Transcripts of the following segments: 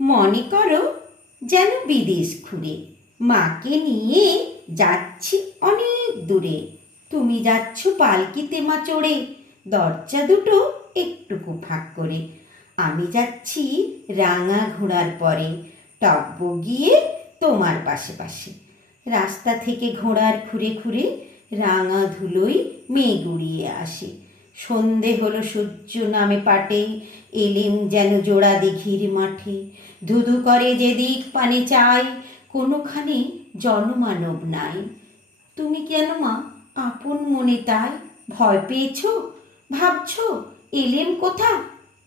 মনে করো যেন বিদেশ ঘুরে মাকে নিয়ে যাচ্ছি অনেক দূরে। তুমি যাচ্ছ পালকিতে মা চড়ে, দরজা দুটো একটুকু ফাঁক করে। আমি যাচ্ছি রাঙা ঘোড়ার পরে, টব্ব গিয়ে তোমার পাশে পাশে। রাস্তা থেকে ঘোড়ার খুঁড়ে খুঁড়ে রাঙা ধুলোই মেঘ উড়িয়ে আসে। সন্ধে হলো সূর্য নামে পাটে, এলেম যেন জোড়া দিঘির মাঠে। ধুধু করে যেদিক পানে চাই, কোনোখানে জনমানব নাই। তুমি কেন মা আপন মনে তাই ভয় পেয়েছ? ভাবছ এলেম কোথা?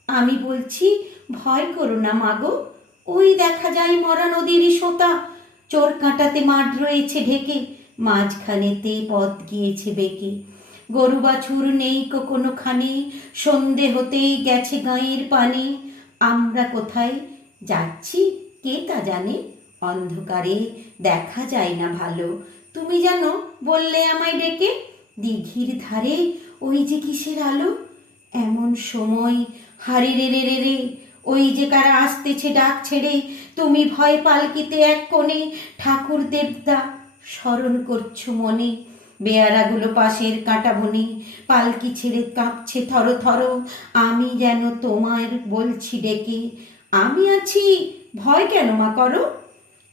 আমি বলছি ভয় করো না মাগো, ওই দেখা যায় মরা নদীর সোতা। চোর কাঁটাতে মাঠ রয়েছে ঢেকে, মাঝখানেতে পথ গিয়েছে বেঁকে। গরু বাছুর নেই কোনোখানে, সন্ধে হতেই গেছে গাঁয়ের পানে। আমরা কোথায় যাচ্ছি কে তা জানে, অন্ধকারে দেখা যায় না ভালো। তুমি যেন বললে আমায় ডেকে, দিঘির ধারে ওই যে কিসের আলো। এমন সময় হারে রে রে রে রে, ওই যে কারা আসতেছে ডাক ছেড়ে। তুমি ভয় পালকিতে এক কোণে, ঠাকুর দেবতা স্মরণ করছো মনে। বেয়ারাগুলো পাশের কাঁটা বনে, পালকি ছেড়ে কাঁপছে থর থর। আমি যেন তোমার বলছি ডেকে, আমি আছি, ভয় কেন মা করো।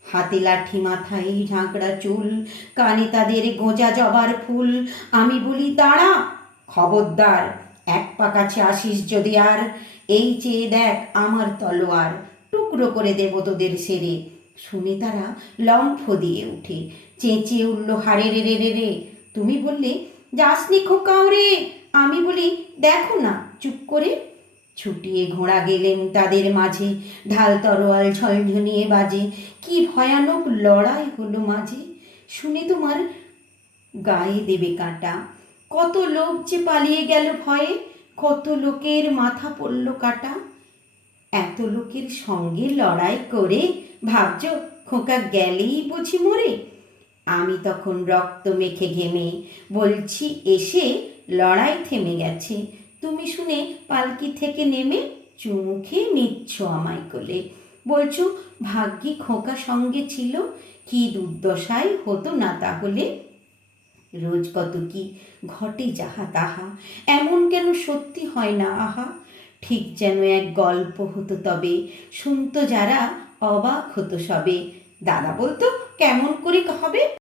হাতে লাঠি মাথায় ঝাঁকড়া চুল, কানে তাদের গোঁজা জবার ফুল। আমি বলি দাঁড়া, খবরদার, এক পা কাছে আসিস যদি আর। এই চেয়ে দেখ আমার তলোয়ার, টুকরো করে দেব তোদের সেরে। শুনে তারা লম্ফ দিয়ে উঠে, চেঁচিয়ে উঠল হারে রে রে রে রে। তুমি বললে যাসনি খোকাও রে, আমি বলি দেখো না চুপ করে। ছুটিয়ে ঘোড়া গেলেন তাদের মাঝে, ঢাল তরোয়াল ঝলঝনিয়ে বাজে। কি ভয়ানক লড়াই হলো মাঝে, শুনে তোমার গায়ে দেবে কাঁটা। কত লোক যে পালিয়ে গেল ভয়ে, কত লোকের মাথা পড়ল কাটা। এত লোকের সঙ্গে লড়াই করে ভাবছ খোকা গেলেই বুঝি মরে। আমি তখন রক্ত মেখে ঘেমে বলছি এসে লড়াই থেমে গেছে। তুমি শুনে পালকি থেকে নেমে চুমু খেয়ে নিচ্ছ আমায় কোলে। বলছো ভাগ্যি খোকা সঙ্গে ছিল, কি দুর্দশাই হতো না তাহলে। রোজ কত কি ঘটে যাহা তাহা, এমন কেন সত্যি হয় না আহা। ঠিক যেন এক গল্প হতো তবে, শুনতো যারা অবাক হতো সবে। দাদা বলতো কেমন করে হবে।